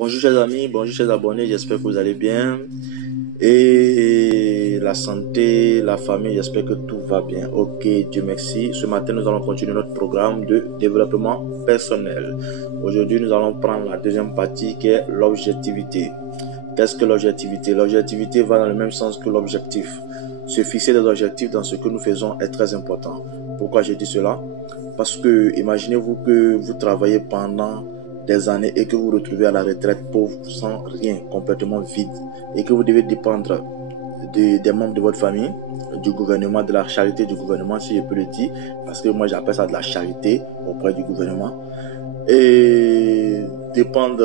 Bonjour chers amis, bonjour chers abonnés, j'espère que vous allez bien. Et la santé, la famille, j'espère que tout va bien. Ok, Dieu merci. Ce matin, nous allons continuer notre programme de développement personnel. Aujourd'hui, nous allons prendre la deuxième partie qui est l'objectivité. Qu'est-ce que l'objectivité? L'objectivité va dans le même sens que l'objectif. Se fixer des objectifs dans ce que nous faisons est très important. Pourquoi je dis cela? Parce que imaginez-vous que vous travaillez pendant des années et que vous vous retrouvez à la retraite pauvre, sans rien, complètement vide, et que vous devez dépendre des membres de votre famille, du gouvernement, de la charité du gouvernement, si je peux le dire, parce que moi j'appelle ça de la charité auprès du gouvernement, et dépendre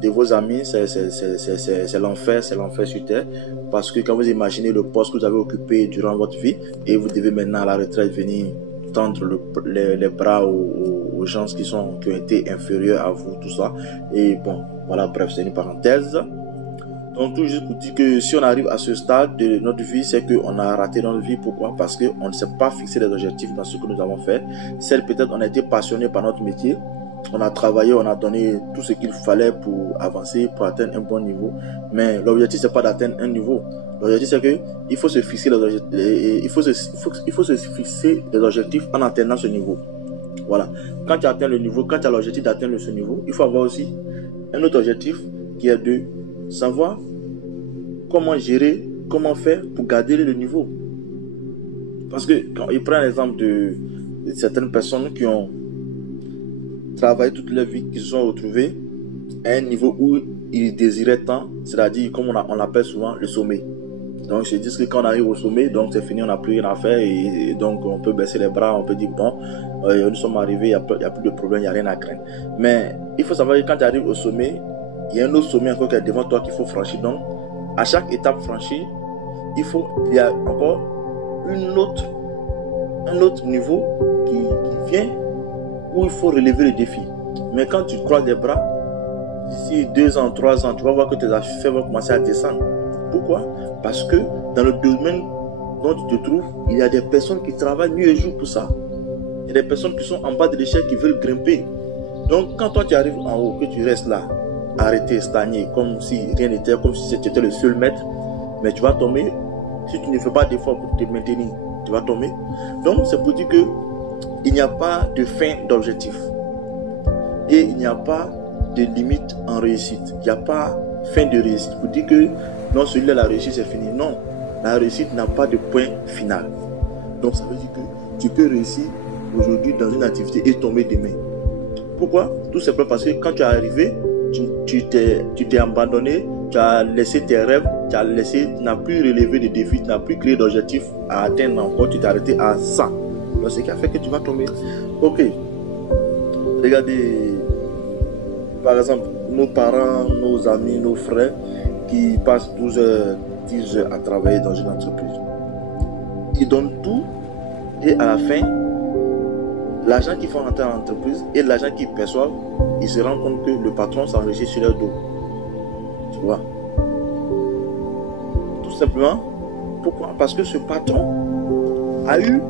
de vos amis, c'est l'enfer sur terre, parce que quand vous imaginez le poste que vous avez occupé durant votre vie, et vous devez maintenant à la retraite venir tendre les bras aux gens qui ont été inférieurs à vous, tout ça. Et bon, voilà, bref, c'est une parenthèse. Donc, tout juste pour dire que si on arrive à ce stade de notre vie, c'est qu'on a raté notre vie. Pourquoi? Parce qu'on ne s'est pas fixé des objectifs dans ce que nous avons fait. C'est peut-être on a été passionné par notre métier. On a travaillé, on a donné tout ce qu'il fallait pour avancer, pour atteindre un bon niveau. Mais l'objectif, c'est pas d'atteindre un niveau. L'objectif, c'est que il faut se fixer des objectifs. Il faut se fixer des objectifs en atteignant ce niveau. Voilà. Quand tu atteins le niveau, quand tu as l'objectif d'atteindre ce niveau, il faut avoir aussi un autre objectif qui est de savoir comment gérer, comment faire pour garder le niveau. Parce que quand il prend l'exemple de certaines personnes qui ont travaillé toute leur vie, qui se sont retrouvées à un niveau où ils désiraient tant, c'est-à-dire comme on l'appelle souvent le sommet. Donc, ils se disent que quand on arrive au sommet, donc c'est fini, on n'a plus rien à faire et donc on peut baisser les bras, on peut dire bon, nous sommes arrivés, il n'y a plus de problème, il n'y a rien à craindre. Mais il faut savoir que quand tu arrives au sommet, il y a un autre sommet encore qui est devant toi qu'il faut franchir. Donc, à chaque étape franchie, il y a encore un autre niveau qui vient où il faut relever le défi. Mais quand tu croises les bras, d'ici 2 ans, 3 ans, tu vas voir que tes affaires vont commencer à descendre. Pourquoi? Parce que dans le domaine dont tu te trouves, il y a des personnes qui travaillent nuit et jour pour ça. Il y a des personnes qui sont en bas de l'échelle qui veulent grimper. Donc quand toi tu arrives en haut, que tu restes là, arrêté, stagné, comme si rien n'était, comme si tu étais le seul maître, mais tu vas tomber. Si tu ne fais pas d'effort pour te maintenir, tu vas tomber. Donc c'est pour dire que il n'y a pas de fin d'objectif. Et il n'y a pas de limite en réussite. Il n'y a pas fin de réussite. Pour dire que non, celui-là, la réussite, c'est fini. Non, la réussite n'a pas de point final. Donc, ça veut dire que tu peux réussir aujourd'hui dans une activité et tomber demain. Pourquoi? Tout simplement parce que quand tu es arrivé, tu t'es abandonné, tu as laissé tes rêves, tu n'as plus relevé de défis, tu n'as plus créé d'objectifs à atteindre encore, tu t'es arrêté à ça. Donc, c'est ce qui a fait que tu vas tomber. Ok. Regardez, par exemple, nos parents, nos amis, nos frères, qui passent 12 heures, 10 heures à travailler dans une entreprise. Ils donnent tout et à la fin, l'argent qu'ils font rentrer dans l'entreprise et l'argent qu'ils perçoivent, ils se rendent compte que le patron s'enrichit sur leur dos. Tu vois? Tout simplement, pourquoi? Parce que ce patron a eu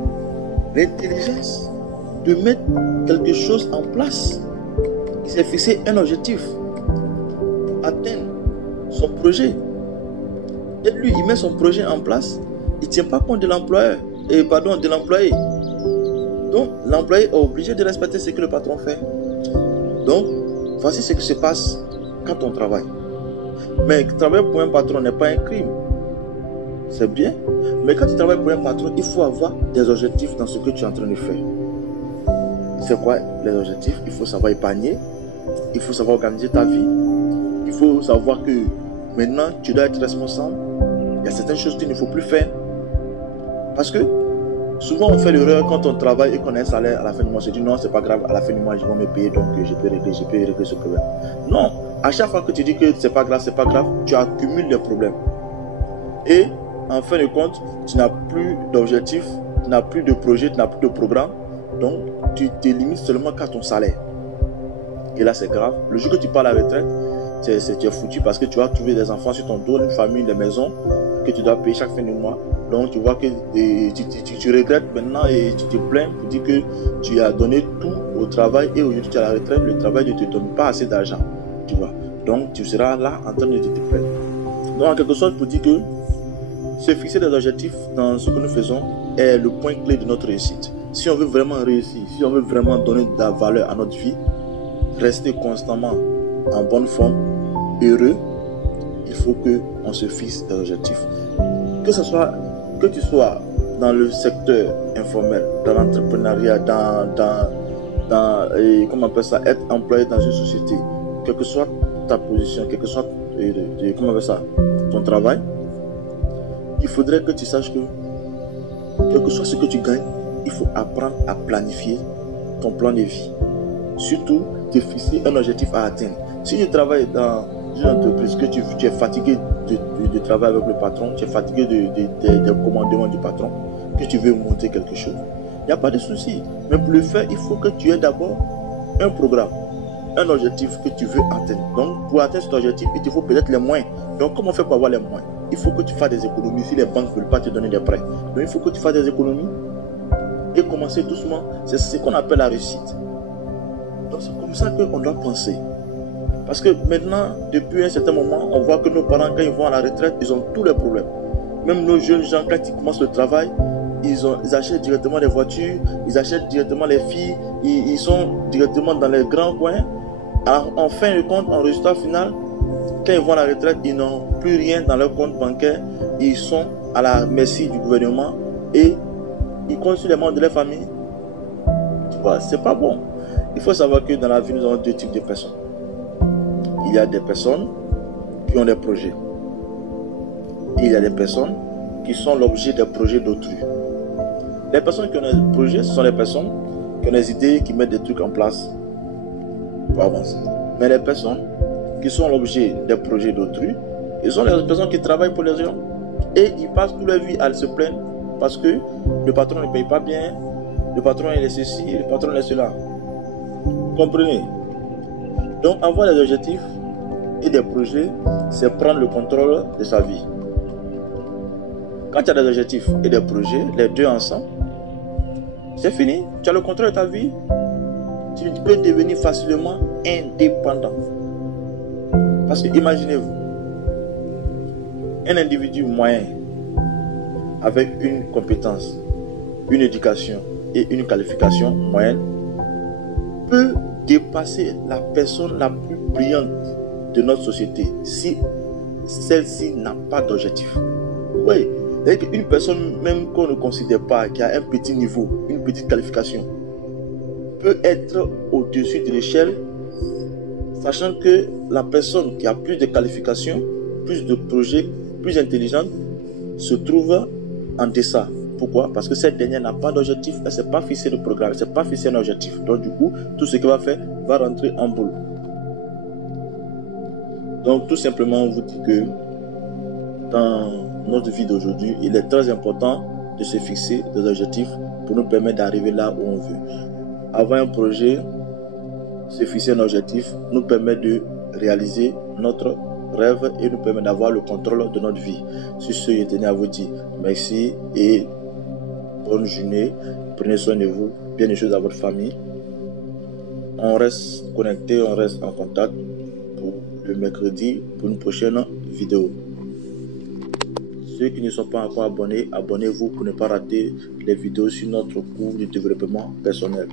l'intelligence de mettre quelque chose en place. Il s'est fixé un objectif pour atteindre son projet. Et lui, il met son projet en place. Il ne tient pas compte de l'employeur. De l'employé. Donc, l'employé est obligé de respecter ce que le patron fait. Donc, voici ce qui se passe quand on travaille. Mais travailler pour un patron n'est pas un crime. C'est bien. Mais quand tu travailles pour un patron, il faut avoir des objectifs dans ce que tu es en train de faire. C'est quoi les objectifs? Il faut savoir épargner. Il faut savoir organiser ta vie. Il faut savoir que maintenant, tu dois être responsable. Il y a certaines choses qu'il ne faut plus faire. Parce que souvent, on fait l'erreur quand on travaille et qu'on a un salaire à la fin du mois. On se dit non, c'est pas grave, à la fin du mois, je vais me payer, donc je peux régler ce problème. Non, à chaque fois que tu dis que c'est pas grave, tu accumules des problèmes. Et en fin de compte, tu n'as plus d'objectif, tu n'as plus de projet, tu n'as plus de programme. Donc, tu te limites seulement qu'à ton salaire. Et là, c'est grave. Le jour que tu pars à la retraite, tu es foutu parce que tu vas trouver des enfants sur ton dos, une famille, des maisons que tu dois payer chaque fin de mois. Donc, tu vois que tu regrettes maintenant et tu te plains pour dire que tu as donné tout au travail et aujourd'hui tu es à la retraite, le travail ne te donne pas assez d'argent. Tu vois. Donc, tu seras là en train de te plaindre. Donc, en quelque sorte, pour dire que se fixer des objectifs dans ce que nous faisons est le point clé de notre réussite. Si on veut vraiment réussir, si on veut vraiment donner de la valeur à notre vie, rester constamment en bonne forme, heureux, il faut qu'on se fixe des objectifs. Que tu sois dans le secteur informel, dans l'entrepreneuriat, comment on appelle ça, être employé dans une société, quelle que soit ta position, quel que soit comment on appelle ça, ton travail, il faudrait que tu saches que quel que soit ce que tu gagnes, il faut apprendre à planifier ton plan de vie. Surtout, te fixer un objectif à atteindre. Si tu travailles dans une entreprise, que tu es fatigué de travailler avec le patron, tu es fatigué des commandements du patron, que tu veux monter quelque chose, il n'y a pas de souci. Mais pour le faire, il faut que tu aies d'abord un programme, un objectif que tu veux atteindre. Donc, pour atteindre cet objectif, il te faut peut-être les moyens. Donc, comment faire pour avoir les moyens? Il faut que tu fasses des économies si les banques ne veulent pas te donner des prêts. Donc, il faut que tu fasses des économies et commencer doucement. C'est ce qu'on appelle la réussite. Donc, c'est comme ça qu'on doit penser. Parce que maintenant, depuis un certain moment, on voit que nos parents, quand ils vont à la retraite, ils ont tous les problèmes. Même nos jeunes gens, quand ils commencent le travail, ils achètent directement des voitures, ils achètent directement les filles, ils sont directement dans les grands coins. Alors, en fin de compte, en résultat final, quand ils vont à la retraite, ils n'ont plus rien dans leur compte bancaire. Ils sont à la merci du gouvernement et ils comptent sur les membres de leur famille. Tu vois, c'est pas bon. Il faut savoir que dans la vie, nous avons deux types de personnes. Il y a des personnes qui ont des projets. Et il y a des personnes qui sont l'objet des projets d'autrui. Les personnes qui ont des projets, ce sont les personnes qui ont des idées, qui mettent des trucs en place pour avancer. Mais les personnes qui sont l'objet des projets d'autrui, ce sont les personnes qui travaillent pour les gens. Et ils passent toute leur vie à se plaindre parce que le patron ne paye pas bien, le patron il est ceci, le patron il est cela. Vous comprenez? Donc avoir des objectifs et des projets, c'est prendre le contrôle de sa vie. Quand tu as des objectifs et des projets, les deux ensemble, c'est fini. Tu as le contrôle de ta vie. Tu peux devenir facilement indépendant. Parce que imaginez-vous, un individu moyen avec une compétence, une éducation et une qualification moyenne peut dépasser la personne la plus brillante de notre société si celle-ci n'a pas d'objectif. Oui, une personne même qu'on ne considère pas, qui a un petit niveau, une petite qualification, peut être au-dessus de l'échelle, sachant que la personne qui a plus de qualifications, plus de projets, plus intelligente, se trouve en deçà. Pourquoi? Parce que cette dernière n'a pas d'objectif, elle ne s'est pas fixé de programme, elle ne s'est pas fixé un objectif. Donc du coup, tout ce qu'elle va faire va rentrer en boule. Donc tout simplement, on vous dit que dans notre vie d'aujourd'hui, il est très important de se fixer des objectifs pour nous permettre d'arriver là où on veut. Avoir un projet, se fixer un objectif, nous permet de réaliser notre rêve et nous permet d'avoir le contrôle de notre vie. Sur ce, je tenais à vous dire merci et bonne journée. Prenez soin de vous, bien des choses à votre famille. On reste connecté, on reste en contact pour le mercredi pour une prochaine vidéo. Ceux qui ne sont pas encore abonnés, abonnez-vous pour ne pas rater les vidéos sur notre cours de développement personnel.